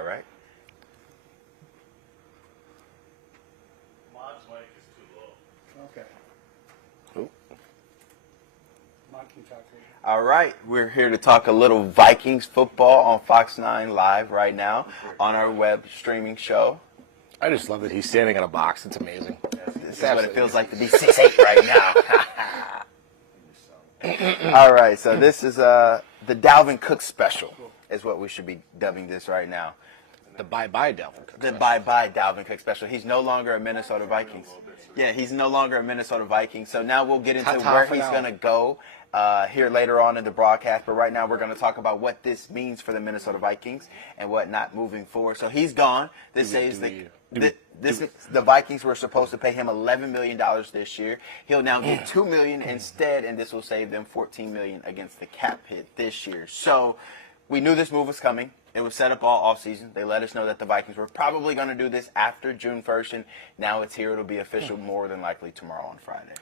All right. Mod's mic is too low. Okay. Ooh. Mod can talk to you. All right, we're here to talk a little Vikings football on Fox 9 Live right now on our web streaming show. I just love that he's standing in a box. It's amazing. This is what it feels like to be 6'8" right now. All right, so this is the Dalvin Cook special is what we should be dubbing this right now. The bye-bye Dalvin Cook. The bye-bye Dalvin Cook special. He's no longer a Minnesota Vikings. Yeah, he's no longer a Minnesota Viking. So now we'll get into where he's going to go here later on in the broadcast. But right now we're going to talk about what this means for the Minnesota Vikings and what not moving forward. So he's gone. This says the Vikings were supposed to pay him $11 million this year. He'll now get $2 million instead, and this will save them $14 million against the cap hit this year. So we knew this move was coming. It was set up all offseason. They let us know that the Vikings were probably going to do this after June 1st, and now it's here. It'll be official more than likely tomorrow on Friday.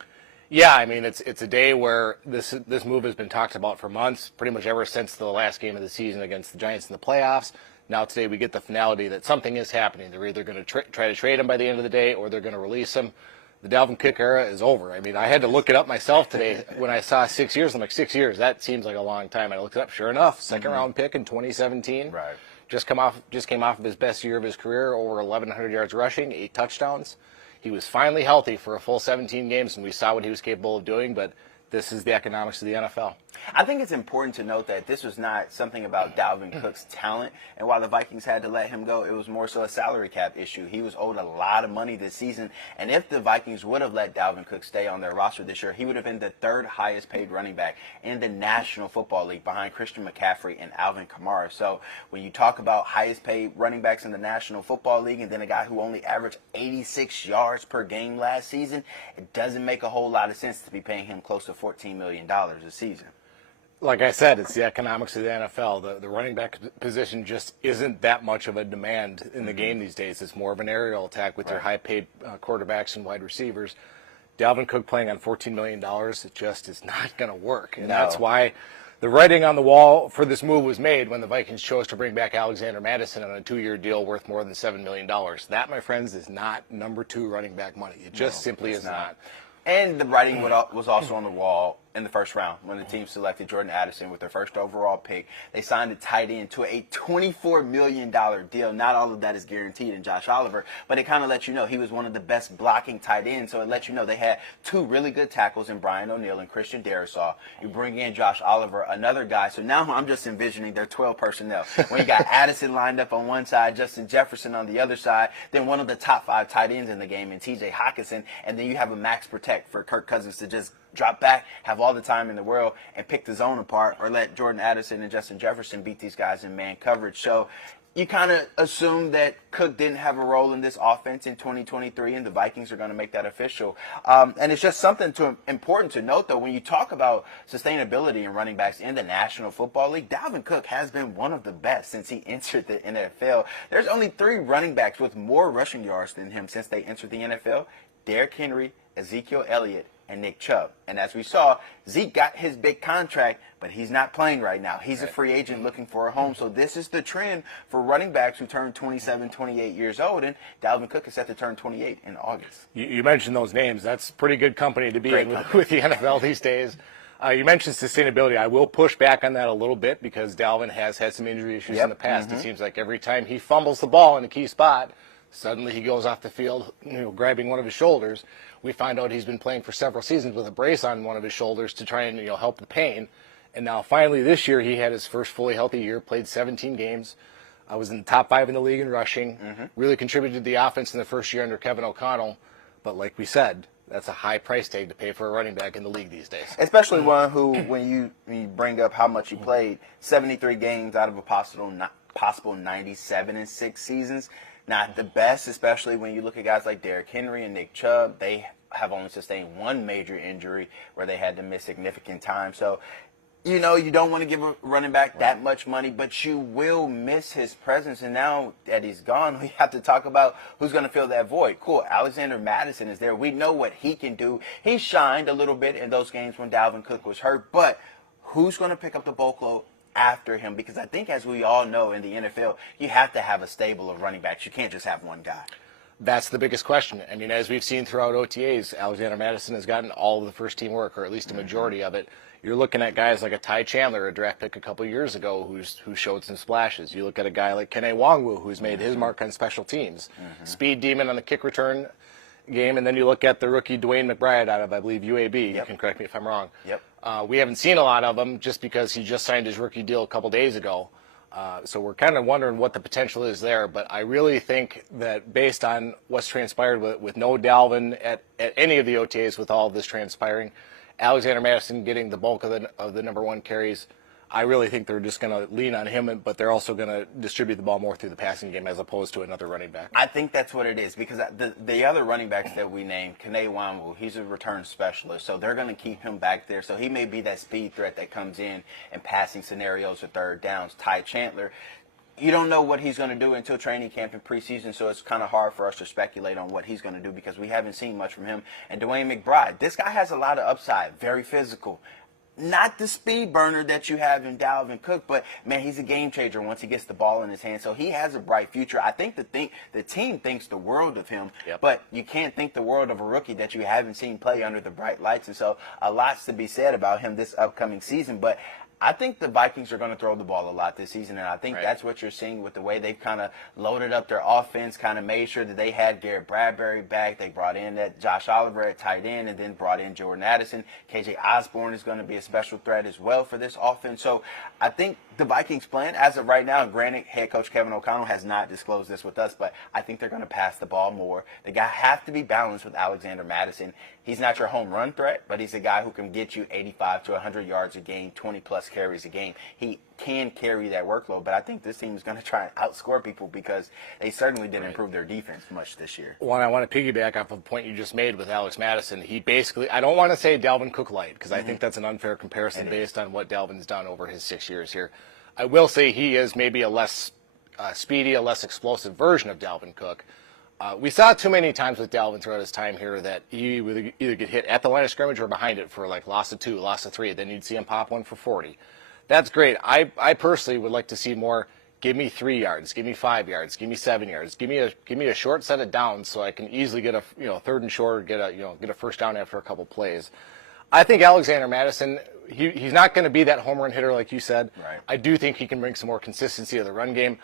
Yeah, I mean, it's a day where this move has been talked about for months, pretty much ever since the last game of the season against the Giants in the playoffs. Now today we get the finality that something is happening. They're either going to try to trade him by the end of the day or they're going to release him. The Dalvin Cook era is over. I mean, I had to look it up myself today. When I saw 6 years, I'm like, 6 years? That seems like a long time. I looked it up. Sure enough, second-round pick in 2017. Right. Just came off of his best year of his career, over 1,100 yards rushing, 8 touchdowns. He was finally healthy for a full 17 games, and we saw what he was capable of doing, but this is the economics of the NFL. I think it's important to note that this was not something about Dalvin Cook's talent, and while the Vikings had to let him go, it was more so a salary cap issue. He was owed a lot of money this season, and if the Vikings would have let Dalvin Cook stay on their roster this year, he would have been the third highest paid running back in the National Football League behind Christian McCaffrey and Alvin Kamara. So when you talk about highest paid running backs in the National Football League and then a guy who only averaged 86 yards per game last season, it doesn't make a whole lot of sense to be paying him close to $14 million a season. Like I said, it's the economics of the NFL. The running back position just isn't that much of a demand in the game these days. It's more of an aerial attack with your high-paid quarterbacks and wide receivers. Dalvin Cook playing on $14 million, it just is not going to work. And that's why the writing on the wall for this move was made when the Vikings chose to bring back Alexander Mattison on a 2-year deal worth more than $7 million. That, my friends, is not number 2 running back money. It just simply is not. And the writing was also on the wall in the first round when the team selected Jordan Addison with their first overall pick. They signed a tight end to a $24 million deal. Not all of that is guaranteed in Josh Oliver, but it kind of lets you know he was one of the best blocking tight ends. So it lets you know they had 2 really good tackles in Brian O'Neill and Christian Darrisaw. You bring in Josh Oliver, another guy. So now I'm just envisioning their 12 personnel. When you got Addison lined up on one side, Justin Jefferson on the other side, then one of the top 5 tight ends in the game in T.J. Hockenson, and then you have a max protect for Kirk Cousins to just drop back, have all the time in the world, and pick the zone apart, or let Jordan Addison and Justin Jefferson beat these guys in man coverage. So you kind of assume that Cook didn't have a role in this offense in 2023, and the Vikings are going to make that official. And it's just something important to note, though, when you talk about sustainability in running backs in the National Football League, Dalvin Cook has been one of the best since he entered the NFL. There's only 3 running backs with more rushing yards than him since they entered the NFL: Derrick Henry, Ezekiel Elliott, and Nick Chubb. And as we saw, Zeke got his big contract, but he's not playing right now. He's a free agent looking for a home. So this is the trend for running backs who turn 27, 28 years old, and Dalvin Cook is set to turn 28 in August. You mentioned those names. That's pretty good company to be in with the NFL these days. You mentioned sustainability. I will push back on that a little bit because Dalvin has had some injury issues in the past. It seems like every time he fumbles the ball in a key spot, suddenly he goes off the field, grabbing one of his shoulders. We find out he's been playing for several seasons with a brace on one of his shoulders to try and help the pain. And now finally this year he had his first fully healthy year, played 17 games. I was in the top 5 in the league in rushing. Really contributed to the offense in the first year under Kevin O'Connell. But like we said, that's a high price tag to pay for a running back in the league these days. Especially one who, when you bring up how much he played, 73 games out of a possible 97 in 6 seasons. Not the best, especially when you look at guys like Derrick Henry and Nick Chubb. They have only sustained 1 major injury where they had to miss significant time. So, you don't want to give a running back that much money, but you will miss his presence. And now that he's gone, we have to talk about who's going to fill that void. Cool, Alexander Mattison is there. We know what he can do. He shined a little bit in those games when Dalvin Cook was hurt, but who's going to pick up the bulk load after him? Because I think, as we all know, in the NFL, you have to have a stable of running backs. You can't just have one guy. That's the biggest question. I mean, as we've seen throughout OTAs, Alexander Mattison has gotten all of the first-team work, or at least a majority of it. You're looking at guys like a Ty Chandler, a draft pick a couple years ago, who showed some splashes. You look at a guy like Kene Nwangwu, who's made his mark on special teams. Speed demon on the kick return game, and then you look at the rookie Dwayne McBride out of, I believe, UAB. You can correct me if I'm wrong. We haven't seen a lot of him just because he just signed his rookie deal a couple days ago. So we're kind of wondering what the potential is there. But I really think that based on what's transpired with no Dalvin at any of the OTAs with all of this transpiring, Alexander Mattison getting the bulk of the number one carries, I really think they're just going to lean on him, but they're also going to distribute the ball more through the passing game as opposed to another running back. I think that's what it is, because the other running backs that we named, Kene Nwangwu, he's a return specialist, so they're going to keep him back there. So he may be that speed threat that comes in passing scenarios or third downs. Ty Chandler, you don't know what he's going to do until training camp and preseason, so it's kind of hard for us to speculate on what he's going to do because we haven't seen much from him. And Dwayne McBride, this guy has a lot of upside, very physical. Not the speed burner that you have in Dalvin Cook, but, man, he's a game changer once he gets the ball in his hand. So he has a bright future. I think the team thinks the world of him, but you can't think the world of a rookie that you haven't seen play under the bright lights. And so a lot's to be said about him this upcoming season. But I think the Vikings are going to throw the ball a lot this season, and I think that's what you're seeing with the way they've kind of loaded up their offense, kind of made sure that they had Garrett Bradbury back. They brought in that Josh Oliver at tight end and then brought in Jordan Addison. KJ Osborne is going to be a special threat as well for this offense. So I think the Vikings plan, as of right now, granted, head coach Kevin O'Connell has not disclosed this with us, but I think they're going to pass the ball more. The guy has to be balanced with Alexander Mattison. He's not your home run threat, but he's a guy who can get you 85 to 100 yards a game, 20-plus carries a game. He can carry that workload, but I think this team is going to try and outscore people because they certainly didn't improve their defense much this year. Well, I want to piggyback off of a point you just made with Alex Mattison. He basically, I don't want to say Dalvin Cook light because I think that's an unfair comparison based on what Dalvin's done over his 6 years here. I will say he is maybe a less speedy, a less explosive version of Dalvin Cook. We saw too many times with Dalvin throughout his time here that he would either get hit at the line of scrimmage or behind it for like loss of 2, loss of 3. Then you'd see him pop one for 40. That's great. I personally would like to see more. Give me 3 yards, give me 5 yards, give me 7 yards, give me a short set of downs so I can easily get a third and short, get a first down after a couple plays. I think Alexander Mattison, he's not going to be that home run hitter like you said. Right. I do think he can bring some more consistency to the run game.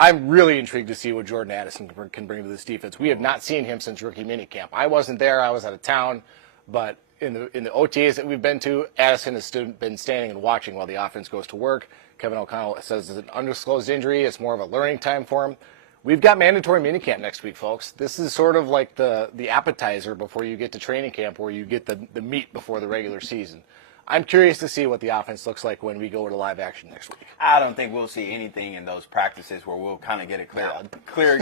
I'm really intrigued to see what Jordan Addison can bring to this defense. We have not seen him since rookie minicamp. I wasn't there. I was out of town. But in the OTAs that we've been to, Addison has been standing and watching while the offense goes to work. Kevin O'Connell says it's an undisclosed injury. It's more of a learning time for him. We've got mandatory minicamp next week, folks. This is sort of like the appetizer before you get to training camp where you get the meat before the regular season. I'm curious to see what the offense looks like when we go to live action next week. I don't think we'll see anything in those practices where we'll kind of get a clear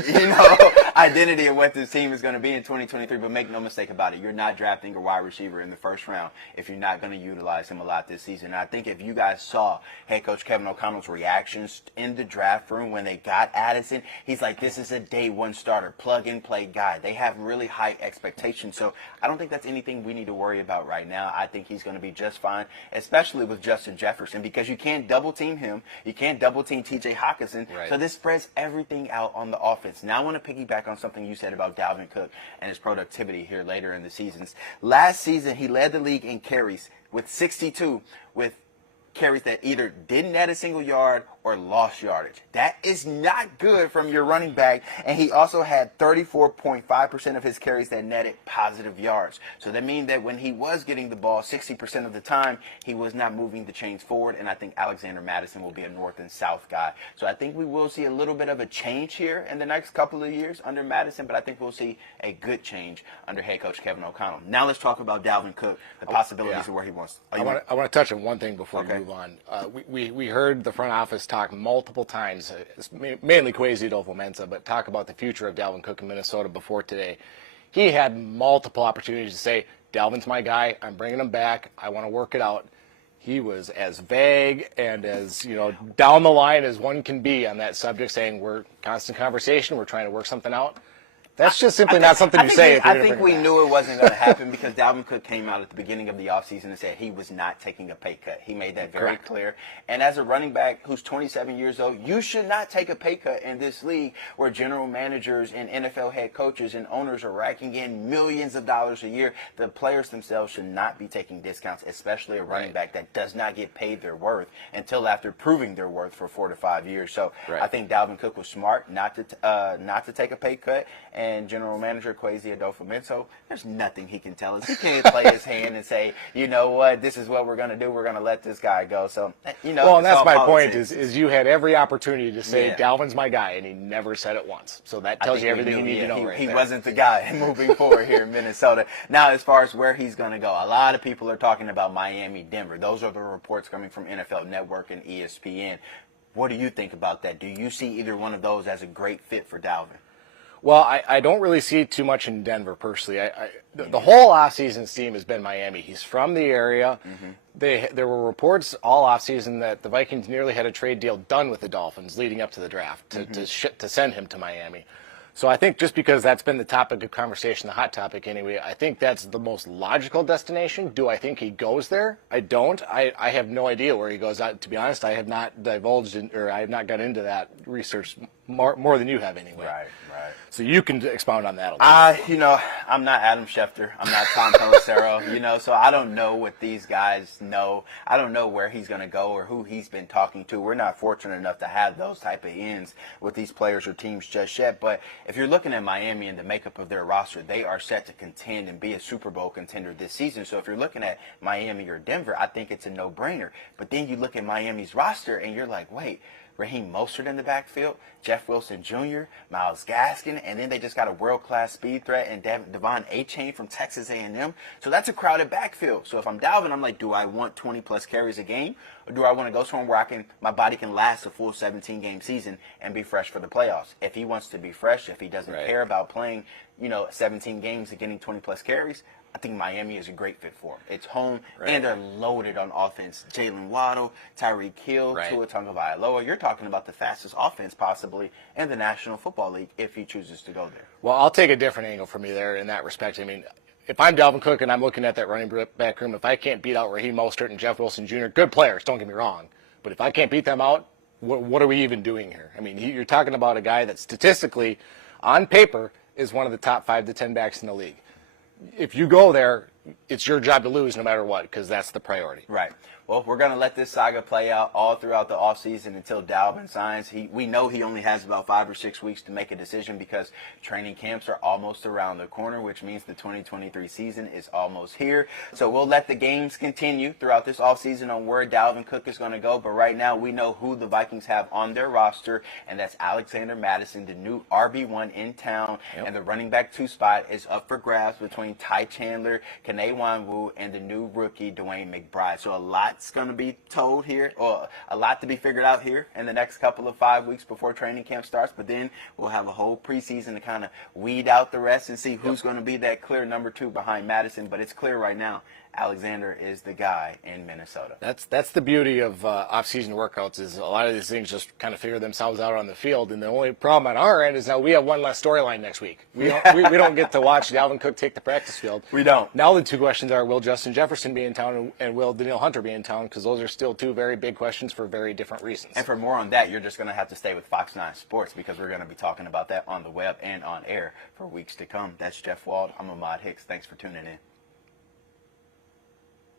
identity of what this team is going to be in 2023. But make no mistake about it, you're not drafting a wide receiver in the first round if you're not going to utilize him a lot this season. And I think if you guys saw head coach Kevin O'Connell's reactions in the draft room when they got Addison, he's like, this is a day one starter, plug-and-play guy. They have really high expectations. So I don't think that's anything we need to worry about right now. I think he's going to be just fine, especially with Justin Jefferson, because you can't double team him. You can't double team TJ Hawkinson. Right. So this spreads everything out on the offense. Now I want to piggyback on something you said about Dalvin Cook and his productivity here later in the seasons. Last season, he led the league in carries with 62, with carries that either didn't add a single yard or lost yardage. That is not good from your running back. And he also had 34.5% of his carries that netted positive yards. So that means that when he was getting the ball 60% of the time, he was not moving the chains forward. And I think Alexander Mattison will be a north and south guy. So I think we will see a little bit of a change here in the next couple of years under Mattison, but I think we'll see a good change under head coach Kevin O'Connell. Now let's talk about Dalvin Cook, the possibilities of where he wants. I want to touch on one thing before we move on. We heard the front office talk multiple times, mainly Kwesi Adolfo-Mensah, but talk about the future of Dalvin Cook in Minnesota before today. He had multiple opportunities to say, Dalvin's my guy, I'm bringing him back, I want to work it out. He was as vague and as, down the line as one can be on that subject, saying we're constant conversation, we're trying to work something out. That's just simply not something you say. I think we knew it wasn't going to happen because Dalvin Cook came out at the beginning of the offseason and said he was not taking a pay cut. He made that very clear. And as a running back who's 27 years old, you should not take a pay cut in this league where general managers and NFL head coaches and owners are racking in millions of dollars a year. The players themselves should not be taking discounts, especially a running back that does not get paid their worth until after proving their worth for 4 to 5 years. So I think Dalvin Cook was smart not to take a pay cut. And general manager Kwesi Adolfo-Mensah, there's nothing he can tell us. He can't play his hand and say, you know what, this is what we're going to do. We're going to let this guy go. So, well, and that's my point is you had every opportunity to say Dalvin's my guy, and he never said it once. So that tells you everything you need to know He wasn't the guy moving forward here in Minnesota. Now, as far as where he's going to go, a lot of people are talking about Miami, Denver. Those are the reports coming from NFL Network and ESPN. What do you think about that? Do you see either one of those as a great fit for Dalvin? Well, I don't really see too much in Denver personally. The whole offseason team has been Miami. He's from the area. There were reports all offseason that the Vikings nearly had a trade deal done with the Dolphins leading up to the draft to send him to Miami. So I think just because that's been the topic of conversation, the hot topic anyway, I think that's the most logical destination. Do I think he goes there? I don't. I have no idea where he goes. To be honest, I have not divulged or I have not got into that research more than you have anyway. Right. So you can expound on that a little bit. I'm not Adam Schefter. I'm not Tom Pelissero, so I don't know what these guys know. I don't know where he's going to go or who he's been talking to. We're not fortunate enough to have those type of ends with these players or teams just yet. But if you're looking at Miami and the makeup of their roster, they are set to contend and be a Super Bowl contender this season. So if you're looking at Miami or Denver, I think it's a no-brainer. But then you look at Miami's roster and you're like, wait, Raheem Mostert in the backfield, Jeff Wilson Jr., Myles Gaskin, and then they just got a world-class speed threat and Devon Achane from Texas A&M. So that's a crowded backfield. So if I'm Dalvin, I'm like, do I want 20-plus carries a game, or do I want to go somewhere where my body can last a full 17-game season and be fresh for the playoffs? If he wants to be fresh, if he doesn't care about playing, 17 games and getting 20-plus carries, I think Miami is a great fit for him. It's home, and they're loaded on offense. Jalen Waddle, Tyreek Hill, Tua Tagovailoa. You're talking about the fastest offense possibly in the National Football League if he chooses to go there. Well, I'll take a different angle from you there in that respect. I mean, if I'm Dalvin Cook and I'm looking at that running back room, if I can't beat out Raheem Mostert and Jeff Wilson Jr., good players, don't get me wrong, but if I can't beat them out, what are we even doing here? I mean, you're talking about a guy that statistically, on paper, is one of the top 5 to 10 backs in the league. If you go there, it's your job to lose no matter what, because that's the priority. Right. Well, we're going to let this saga play out all throughout the offseason until Dalvin signs. We know he only has about 5 or 6 weeks to make a decision because training camps are almost around the corner, which means the 2023 season is almost here. So we'll let the games continue throughout this offseason on where Dalvin Cook is going to go. But right now, we know who the Vikings have on their roster, and that's Alexander Mattison, the new RB1 in town. And the running back 2 spot is up for grabs between Ty Chandler, Kene Nwanwu, and the new rookie, Dwayne McBride. So a lot's going to be told here, or a lot to be figured out here in the next couple of 5 weeks before training camp starts. But then we'll have a whole preseason to kind of weed out the rest and see who's going to be that clear number 2 behind Madison. But it's clear right now, Alexander is the guy in Minnesota. That's the beauty of off-season workouts is a lot of these things just kind of figure themselves out on the field. And the only problem on our end is now we have one less storyline next week. We don't get to watch Dalvin Cook take the practice field. We don't. Now the 2 questions are, will Justin Jefferson be in town and will Danielle Hunter be in town? Because those are still 2 very big questions for very different reasons. And for more on that, you're just going to have to stay with Fox 9 Sports because we're going to be talking about that on the web and on air for weeks to come. That's Jeff Wald. I'm Ahmad Hicks. Thanks for tuning in.